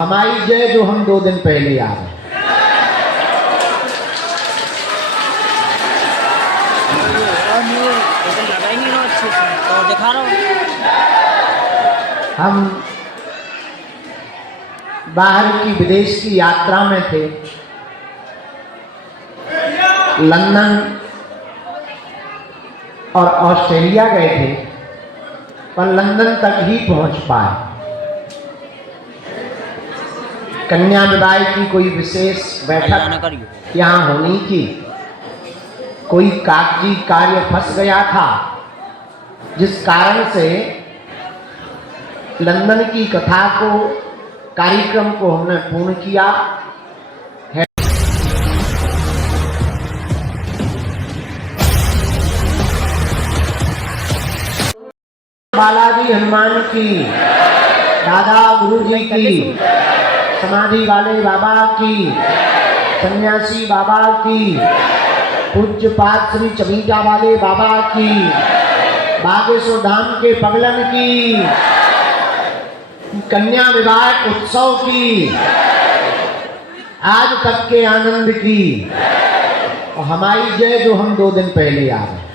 हमारी जय जो हम 2 दिन पहले आ रहे हम बाहर की विदेश की यात्रा में थे। लंदन और ऑस्ट्रेलिया गए थे, पर लंदन तक ही पहुंच पाए। कन्या विवाह की कोई विशेष बैठक यहाँ होनी थी। कोई कागजी कार्य फंस गया था, जिस कारण से लंदन की कथा को कार्यक्रम को हमने पूर्ण किया है। बालाजी हनुमान की, दादा गुरुजी की, समाधि वाले बाबा की, सन्यासी बाबा की, पूज्य पाद श्री चमीजा वाले बाबा की, बागेश्वर धाम के पगलन की, कन्या विवाह उत्सव की, आज तक के आनंद की, और हमारी जय जो हम 2 दिन पहले आ रहे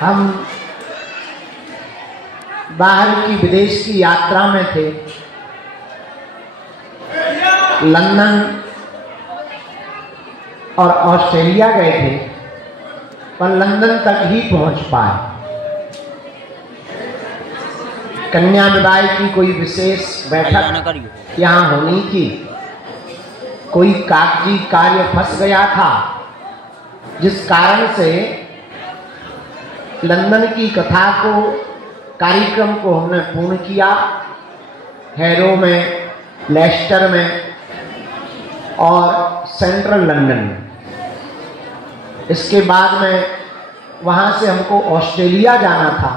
हम बाहर की विदेश की यात्रा में थे। लंदन और ऑस्ट्रेलिया गए थे, पर लंदन तक ही पहुंच पाए। कन्या विवाह की कोई विशेष बैठक यहाँ होनी थी। कोई कागजी कार्य फंस गया था, जिस कारण से लंदन की कथा को कार्यक्रम को हमने पूर्ण किया। हैरो में, लेस्टर में और सेंट्रल लंदन में। इसके बाद में वहाँ से हमको ऑस्ट्रेलिया जाना था,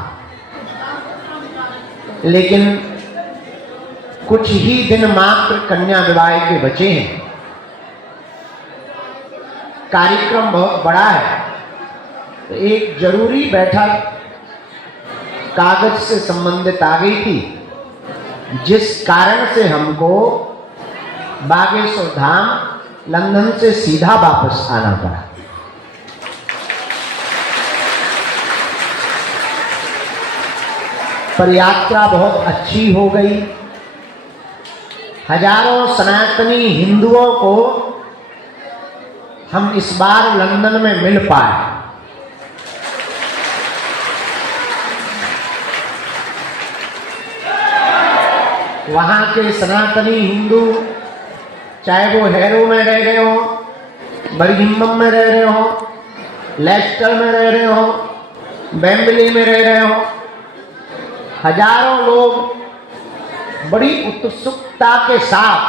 लेकिन कुछ ही दिन मात्र कन्या विवाह के बचे हैं। कार्यक्रम बहुत बड़ा है, तो एक जरूरी बैठक कागज से संबंधित आ गई थी, जिस कारण से हमको बागेश्वर धाम लंदन से सीधा वापस आना पड़ा। पर यात्रा बहुत अच्छी हो गई। हजारों सनातनी हिंदुओं को हम इस बार लंदन में मिल पाए। वहाँ के सनातनी हिंदू, चाहे वो हैरो में रह रहे हो, बर्मिंघम में रह रहे हो, लेस्टर में रह रहे हो, वेम्बली में रह रहे हो, हजारों लोग बड़ी उत्सुकता के साथ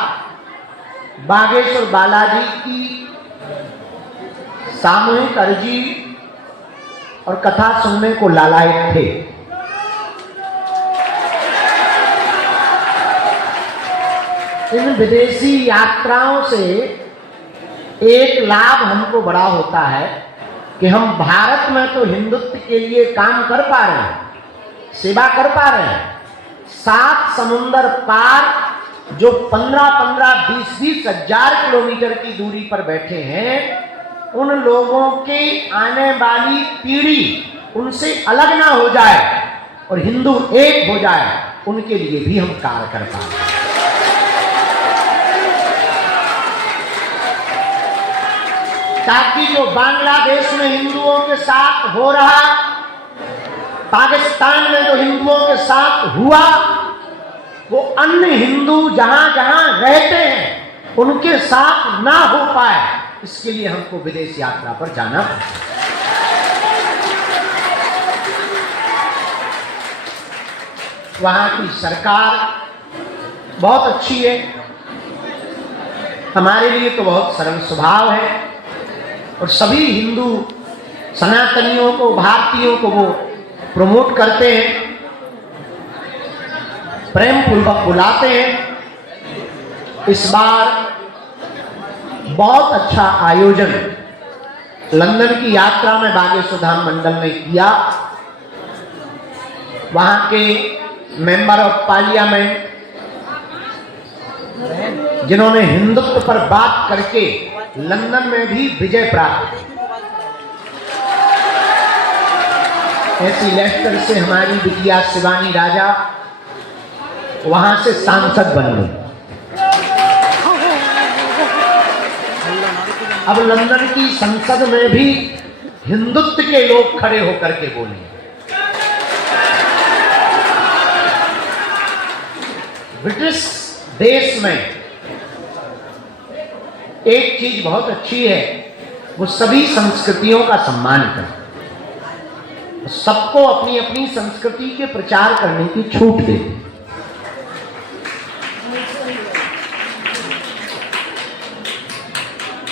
बागेश्वर बालाजी की सामूहिक अर्जी और कथा सुनने को लालायित थे। इन विदेशी यात्राओं से एक लाभ हमको बड़ा होता है कि हम भारत में तो हिंदुत्व के लिए काम कर पा रहे हैं, सेवा कर पा रहे हैं। 7 समुंदर पार जो 15-15, 20-20 हजार किलोमीटर की दूरी पर बैठे हैं, उन लोगों के आने वाली पीढ़ी उनसे अलग ना हो जाए और हिंदू एक हो जाए, उनके लिए भी हम कार्य कर पा रहे हैं। ताकि जो बांग्लादेश में हिंदुओं के साथ हो रहा, पाकिस्तान में जो हिंदुओं के साथ हुआ, वो अन्य हिंदू जहां जहां रहते हैं उनके साथ ना हो पाए, इसके लिए हमको विदेश यात्रा पर जाना पड़ा। वहां की सरकार बहुत अच्छी है, हमारे लिए तो बहुत सरल स्वभाव है, और सभी हिंदू सनातनियों को, भारतीयों को वो प्रमोट करते हैं, प्रेम पूर्वक बुलाते हैं। इस बार बहुत अच्छा आयोजन लंदन की यात्रा में बागेश्वर धाम मंडल ने किया। वहां के मेंबर ऑफ पार्लियामेंट जिन्होंने हिंदुत्व पर बात करके लंदन में भी विजय प्राप्त की। ऐसी लेस्टर से हमारी बिटिया शिवानी राजा वहां से सांसद बन गई। अब लंदन की संसद में भी हिंदुत्व के लोग खड़े होकर के बोले। ब्रिटिश देश में एक चीज बहुत अच्छी है, वो सभी संस्कृतियों का सम्मान करते, सबको अपनी अपनी संस्कृति के प्रचार करने की छूट देते।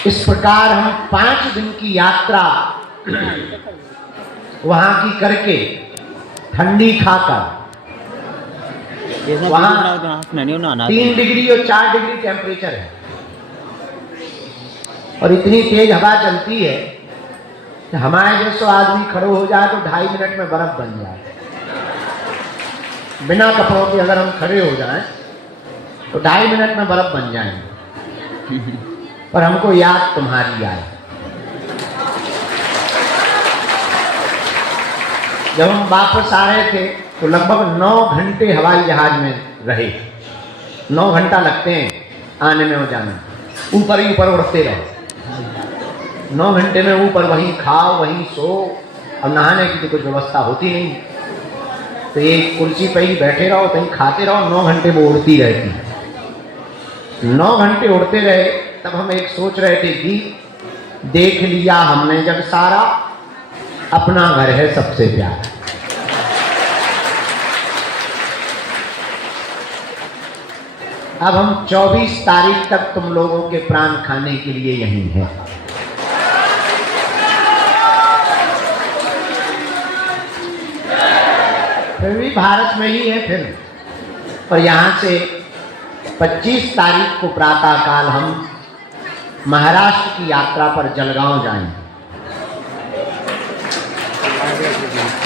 इस प्रकार हम 5 दिन की यात्रा वहां की करके ठंडी खाकर, वहां 3 डिग्री और 4 डिग्री टेम्परेचर है और इतनी तेज हवा चलती है कि हमारे जैसे आदमी खड़े हो जाए तो 2.5 मिनट में बर्फ बन जाए। बिना कपड़ों के अगर हम खड़े हो जाएं तो 2.5 मिनट में बर्फ बन जाएंगे। पर हमको याद तुम्हारी आए। जब हम वापस आ रहे थे तो लगभग 9 घंटे हवाई जहाज में रहे। 9 घंटा लगते हैं आने में और जाने में, ऊपर ही ऊपर उड़ते रहे। 9 घंटे में ऊपर वहीं खाओ वहीं सो, और नहाने की तो कुछ व्यवस्था होती नहीं, तो ये कुर्सी पे ही बैठे रहो कहीं खाते रहो। 9 घंटे वो उड़ती रहती। 9 घंटे उड़ते रहे। तब हम एक सोच रहे थे कि देख लिया हमने जब सारा, अपना घर है सबसे प्यारा। अब हम 24 तारीख तक तुम लोगों के प्राण खाने के लिए यहीं हैं। फिर भी भारत में ही है फिर, पर यहाँ से 25 तारीख को प्रातः काल हम महाराष्ट्र की यात्रा पर जलगांव जाएंगे।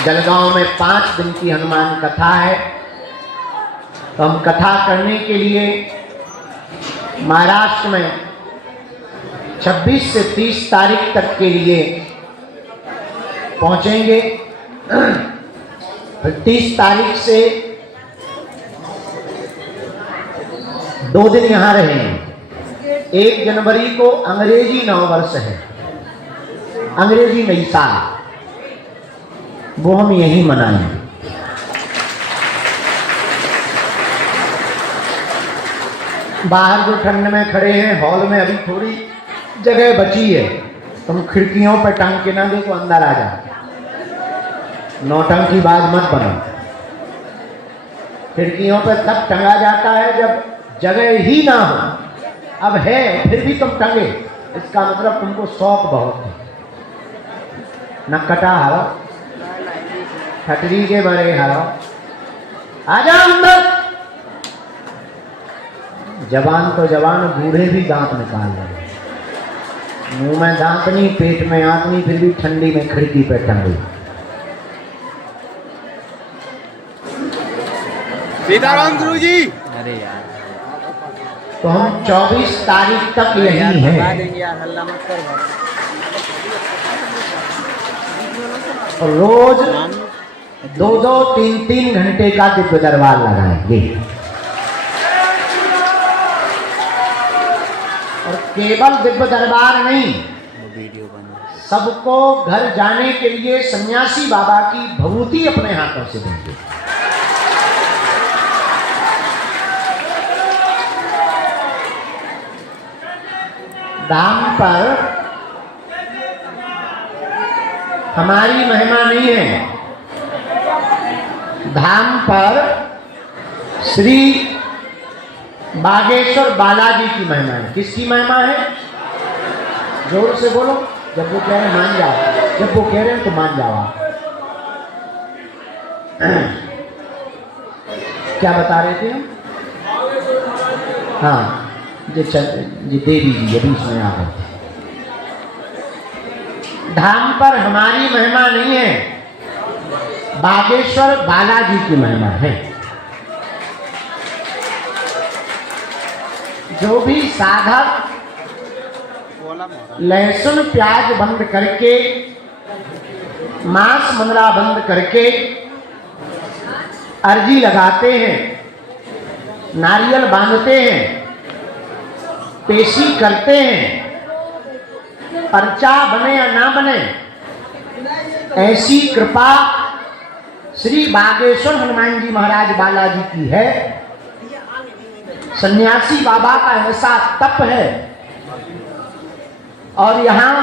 जलगांव में 5 दिन की हनुमान कथा है, तो हम कथा करने के लिए महाराष्ट्र में 26 से 30 तारीख तक के लिए पहुंचेंगे। 30 तारीख से 2 दिन यहाँ रहेंगे। 1 जनवरी को अंग्रेजी नववर्ष है, अंग्रेजी नई साल, वो हम यहीं मनाएंगे। बाहर जो ठंड में खड़े हैं हॉल में, अभी थोड़ी जगह बची है, तुम खिड़कियों पर टंग के ना देखो, अंदर आ जाओ। नौटंकी बाज मत बनो। खिड़कियों पर तब टंगा जाता है जब जगह ही ना हो। अब है फिर भी तुम टंगे, इसका मतलब तुमको शौक बहुत है। न कटा हवा खटरी के बड़े हवा, आ जाओ अंदर। जवान तो जवान, बूढ़े भी दांत निकाल रहे, मुंह में दांत नहीं, पेट में आंत नहीं, फिर भी ठंडी में खिड़की पे टंगे। सीताराम गुरु जी। अरे यार, तो हम 24 तारीख तक यही हैं। हल्ला मत कर और रोज 2-2, 3-3 घंटे का दिव्य दरबार लगाएंगे। और केवल दिव्य दरबार नहीं, वीडियो बना, सबको घर जाने के लिए सन्यासी बाबा की भभूति अपने हाथों से देंगे। धाम पर हमारी महिमा नहीं है, धाम पर श्री बागेश्वर बालाजी की महिमा है। किसकी महिमा है? जोर से बोलो। जब वो कह रहे हैं मान जाओ, जब वो कह रहे हैं तो मान जाओ। आप क्या बता रहे थे हम? हाँ, ये देवी जी अभी इसमें आ गए। धाम पर हमारी महिमा नहीं है, बागेश्वर बालाजी की महिमा है। जो भी साधक लहसुन प्याज बंद करके, मांस मंगरा बंद करके अर्जी लगाते हैं, नारियल बांधते हैं, पेशी करते हैं, पर्चा बने या ना बने, ऐसी कृपा श्री बागेश्वर हनुमान जी महाराज बालाजी की है। सन्यासी बाबा का ऐसा तप है और यहाँ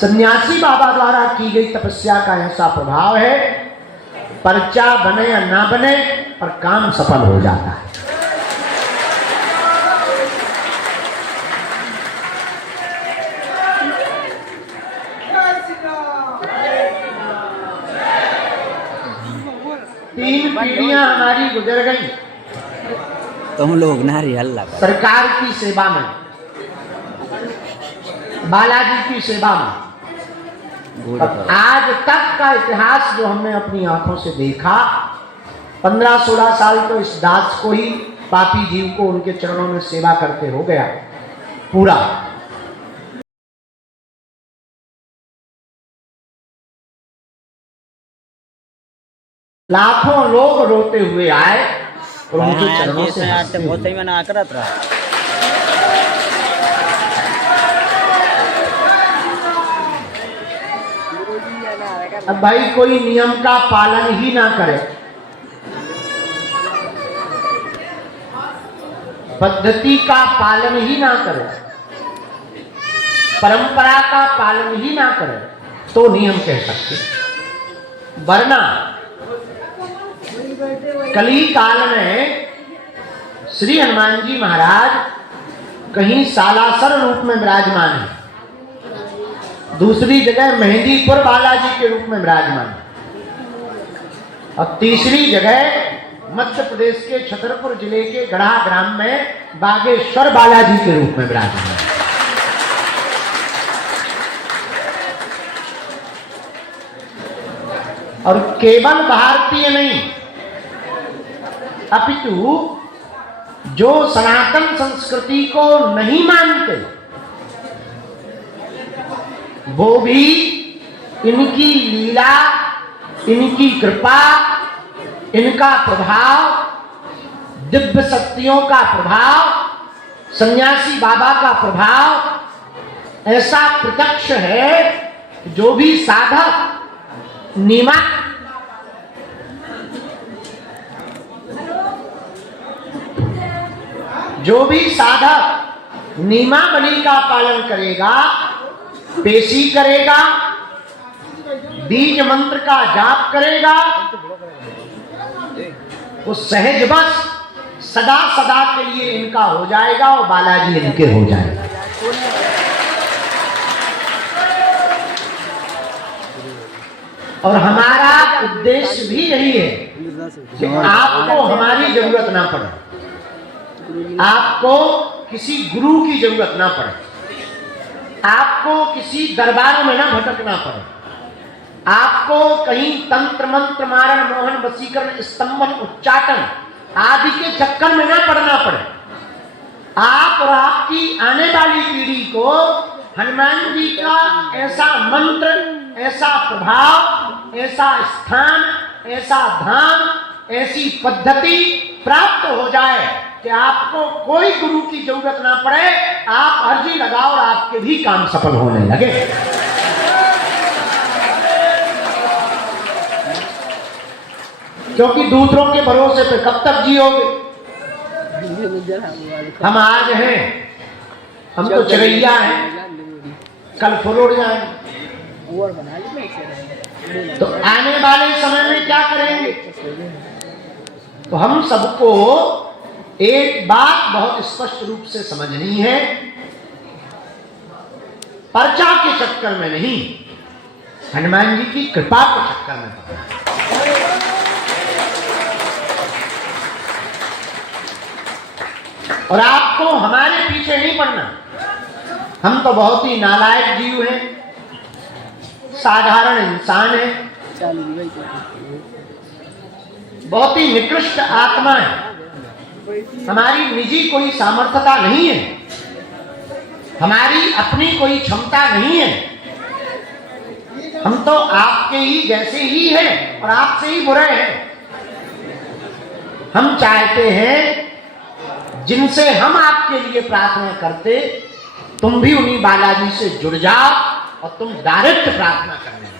सन्यासी बाबा द्वारा की गई तपस्या का ऐसा प्रभाव है, पर्चा बने या ना बने पर काम सफल हो जाता है। तीन पीढ़ियां हमारी गुजर गई तुम लोग नारी हल्ला कर सरकार की सेवा में, बालाजी की सेवा में। बूढ़ और करो। आज तक का इतिहास जो हमने अपनी आंखों से देखा, 15-16 साल तो इस दास को ही, पापी जीव को उनके चरणों में सेवा करते हो गया पूरा। लाखों लोग रोते हुए आए और उनके चरणों से हंसते हुए। बहुत सही मैंने करत रहा। अब भाई कोई नियम का पालन ही ना करे, पद्धति का पालन ही ना करे, परंपरा का पालन ही ना करे तो नियम कह सकते। वरना कली काल में श्री हनुमान जी महाराज कहीं सालासर रूप में विराजमान है, दूसरी जगह मेहंदीपुर बालाजी के रूप में विराजमान है और तीसरी जगह मध्य प्रदेश के छतरपुर जिले के गढ़ा ग्राम में बागेश्वर बालाजी के रूप में विराजमान है। और केवल भारतीय नहीं, अपितु जो सनातन संस्कृति को नहीं मानते वो भी इनकी लीला, इनकी कृपा, इनका प्रभाव, दिव्य शक्तियों का प्रभाव, सन्यासी बाबा का प्रभाव ऐसा प्रत्यक्ष है। जो भी साधक नियमा नियमावली का पालन करेगा, पेशी करेगा, बीज मंत्र का जाप करेगा, वो सहज बस सदा सदा के लिए इनका हो जाएगा और बालाजी इनके हो जाएगा। और हमारा उद्देश्य भी यही है कि आपको हमारी जरूरत ना पड़े, आपको किसी गुरु की जरूरत ना पड़े, आपको किसी दरबारों में ना भटकना पड़े, आपको कहीं तंत्र मंत्र मारण मोहन वशीकरण स्तंभन उच्चाटन आदि के चक्कर में ना पड़ना पड़े। आप और आपकी आने वाली पीढ़ी को हनुमान जी का ऐसा मंत्र, ऐसा प्रभाव, ऐसा स्थान, ऐसा धाम, ऐसी पद्धति प्राप्त हो जाए कि आपको कोई गुरु की जरूरत ना पड़े, आप अर्जी लगाओ और आपके भी काम सफल होने लगे। क्योंकि दूसरों के भरोसे पे कब तक जियोगे? हम आज हैं, हम तो चिड़ैया हैं, कल फुल उड़ जाएंगे। तो आने वाले समय में क्या करेंगे? तो हम सबको एक बात बहुत स्पष्ट रूप से समझनी है, पर्चा के चक्कर में नहीं, हनुमान जी की कृपा के चक्कर में पड़ना। और आपको हमारे पीछे नहीं पड़ना। हम तो बहुत ही नालायक जीव हैं, साधारण इंसान है, बहुत ही निकृष्ट आत्मा है। हमारी निजी कोई सामर्थ्यता नहीं है, हमारी अपनी कोई क्षमता नहीं है। हम तो आपके ही जैसे ही हैं और आपसे ही बुरे हैं। हम चाहते हैं जिनसे हम आपके लिए प्रार्थना करते, तुम भी उन्हीं बालाजी से जुड़ जाओ और तुम डायरेक्ट प्रार्थना करने लगो।